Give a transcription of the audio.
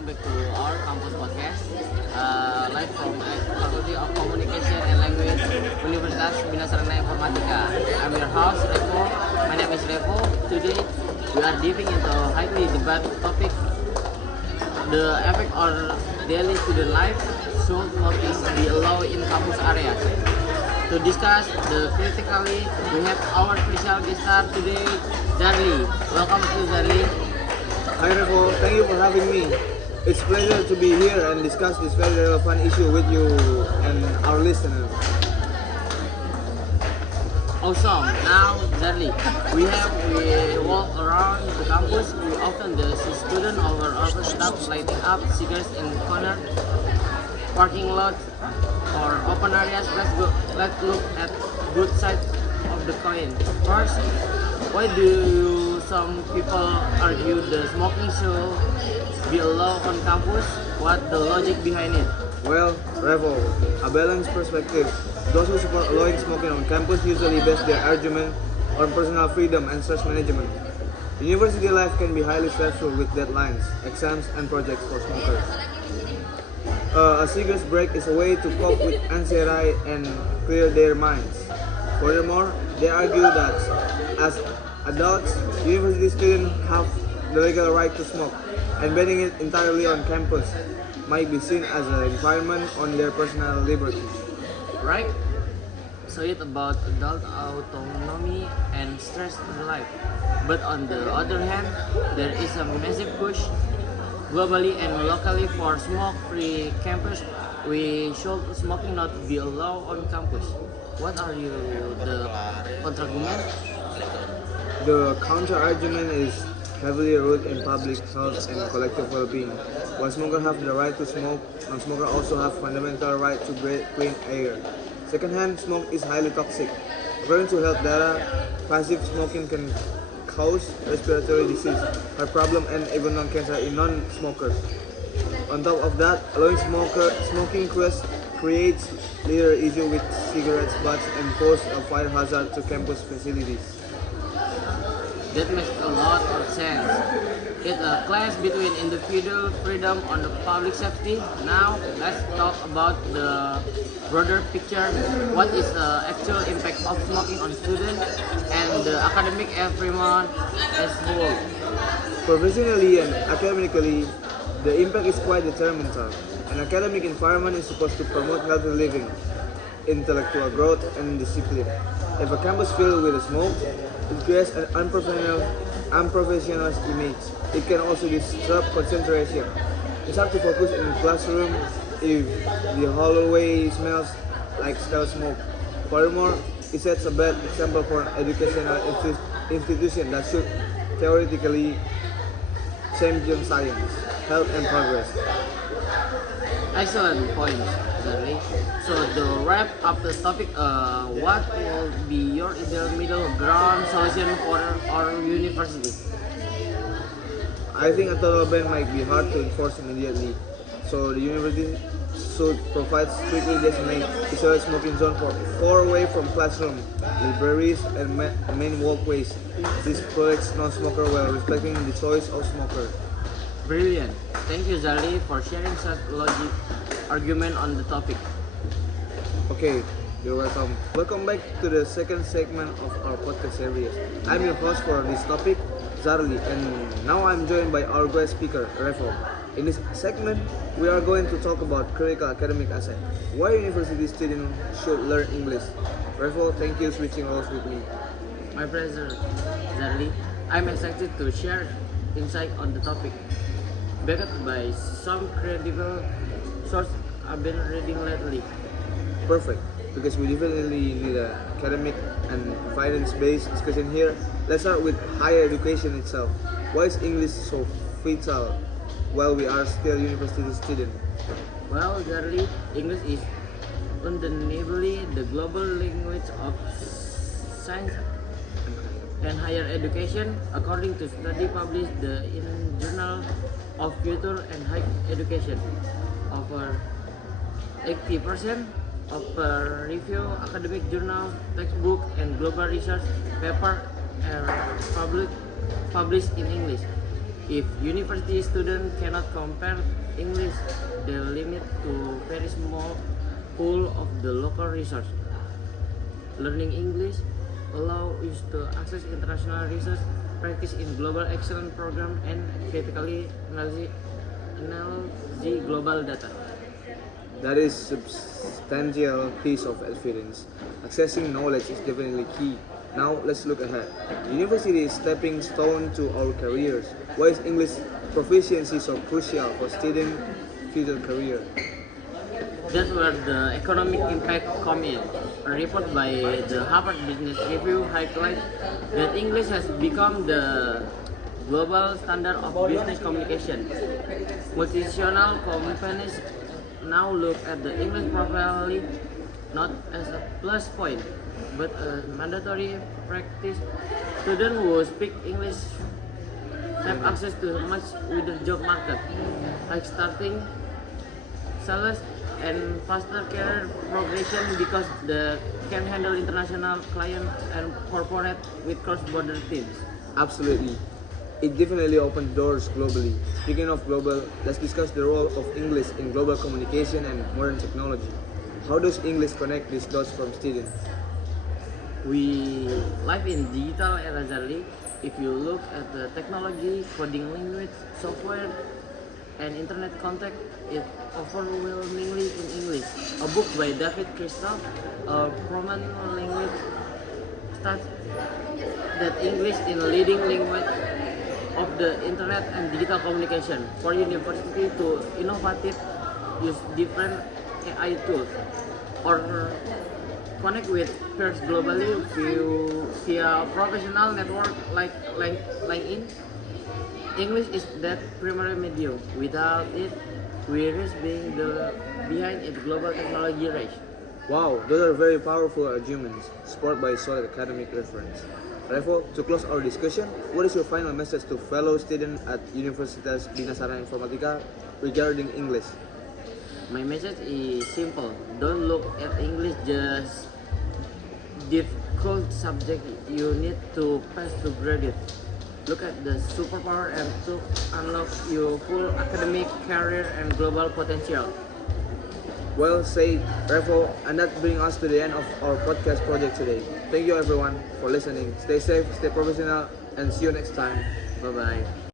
welcome back to our campus podcast, live from Faculty of Communication and Language, Universitas Bina Sarana Informatika. I'm your host, Revo. My name is Revo. Today, we are diving into a highly debated topic, the effect on daily student life. Should smoking be allowed in campus areas? To discuss the critically, we have our special guest star today, Zarli. Welcome to Zarli. Hi Revo, thank you for having me. It's a pleasure to be here and discuss this very relevant issue with you and our listeners. Awesome. Now, Zarli, we walk around the campus. We often see students over staff lighting up cigarettes in corner, parking lot, or open areas. Let's look at good side of the coin. First, why do some people argue the smoking should be allowed on campus? What the logic behind it? Well, Revo, a balanced perspective. Those who support allowing smoking on campus usually base their argument on personal freedom and stress management. University life can be highly stressful with deadlines, exams, and projects for smokers. A cigarette break is a way to cope with anxiety and clear their minds. Furthermore, they argue that as adults, university students have the legal right to smoke, and banning it entirely on campus might be seen as an infringement on their personal liberty. Right? So it's about adult autonomy and stress in life. But on the other hand, there is a massive push globally and locally for smoke-free campus. We should smoking not be allowed on campus. What are the counter-argument? The counter-argument is heavily rooted in public health and collective well-being. While smokers have the right to smoke, non-smokers also have fundamental right to breathe clean air. Secondhand smoke is highly toxic. According to health data, passive smoking can cause respiratory disease, heart problem, and even lung cancer in non-smokers. On top of that, allowing smoking creates later issue with cigarette butts and pose a fire hazard to campus facilities. That makes a lot of sense. It's a clash between individual freedom and the public safety. Now, let's talk about the broader picture. What is the actual impact of smoking on students and the academic environment as a whole? Professionally and academically, the impact is quite detrimental. An academic environment is supposed to promote healthy living, intellectual growth, and discipline. If a campus filled with smoke, it creates an unprofessional image. It can also disrupt concentration. It's hard to focus in the classroom if the hallway smells like stale smoke. Furthermore, it sets a bad example for an educational institution that should theoretically champion science, health, and progress. Excellent point, Charlie. So to wrap up the topic, what will be your ideal middle ground solution for our university? I think a total ban might be hard to enforce immediately, so the university should provide strictly designated isolated smoking zone far away from classroom, libraries, and main walkways. This protects non-smoker while respecting the choice of smokers. Brilliant. Thank you, Charlie, for sharing such logic argument on the topic. Okay, you're welcome. Welcome back to the second segment of our podcast series. I'm your host for this topic, Zarli, and now I'm joined by our guest speaker, Revo. In this segment, we are going to talk about critical academic asset. Why university students should learn English. Revo, thank you switching roles with me. My pleasure, Charlie. I'm excited to share insight on the topic, backed by some credible source I've been reading lately. Perfect, because we definitely need an academic and evidence-based discussion here. Let's start with higher education itself. Why is English so vital while we are still university students? Well, Charlie, English is undeniably the global language of science and higher education, according to study published in Journal of Future and Higher Education. Over 80% of peer-reviewed academic journal, textbook, and global research paper are published in English. If university students cannot compare English, they limit to very small pool of the local resource. Learning English allow us to access international research, practice in global excellence program, and critically analyze global data. That is substantial piece of evidence. Accessing knowledge is definitely key. Now let's look ahead. University is stepping stone to our careers. Why is English proficiency so crucial for student future career? That's where the economic impact come in. A report by the Harvard Business Review highlights that English has become the global standard of business communication. Multinational companies now look at the English properly not as a plus point, but a mandatory practice. Students who speak English have access to much wider job market, like starting sales and faster career progression because they can handle international clients and corporate with cross-border teams. Absolutely. It definitely opened doors globally. Speaking of global, let's discuss the role of English in global communication and modern technology. How does English connect these dots from students? We live in digital era exactly. If you look at the technology, coding language, software, and internet contact, it overwhelmingly in English. A book by David Crystal, a prominent language, states that English is a leading language of the internet and digital communication. For university to innovative, use different AI tools, or connect with peers globally via professional network like LinkedIn. English is that primary medium. Without it, we risk being behind in the global technology race. Wow, those are very powerful arguments, supported by solid academic reference. Revo, to close our discussion, what is your final message to fellow students at Universitas Bina Sarana Informatika regarding English? My message is simple. Don't look at English just difficult subject you need to pass to graduate. Look at the superpower and to unlock your full academic career and global potential. Well said, Revo, and that brings us to the end of our podcast project today. Thank you everyone for listening. Stay safe, stay professional, and see you next time. Bye bye.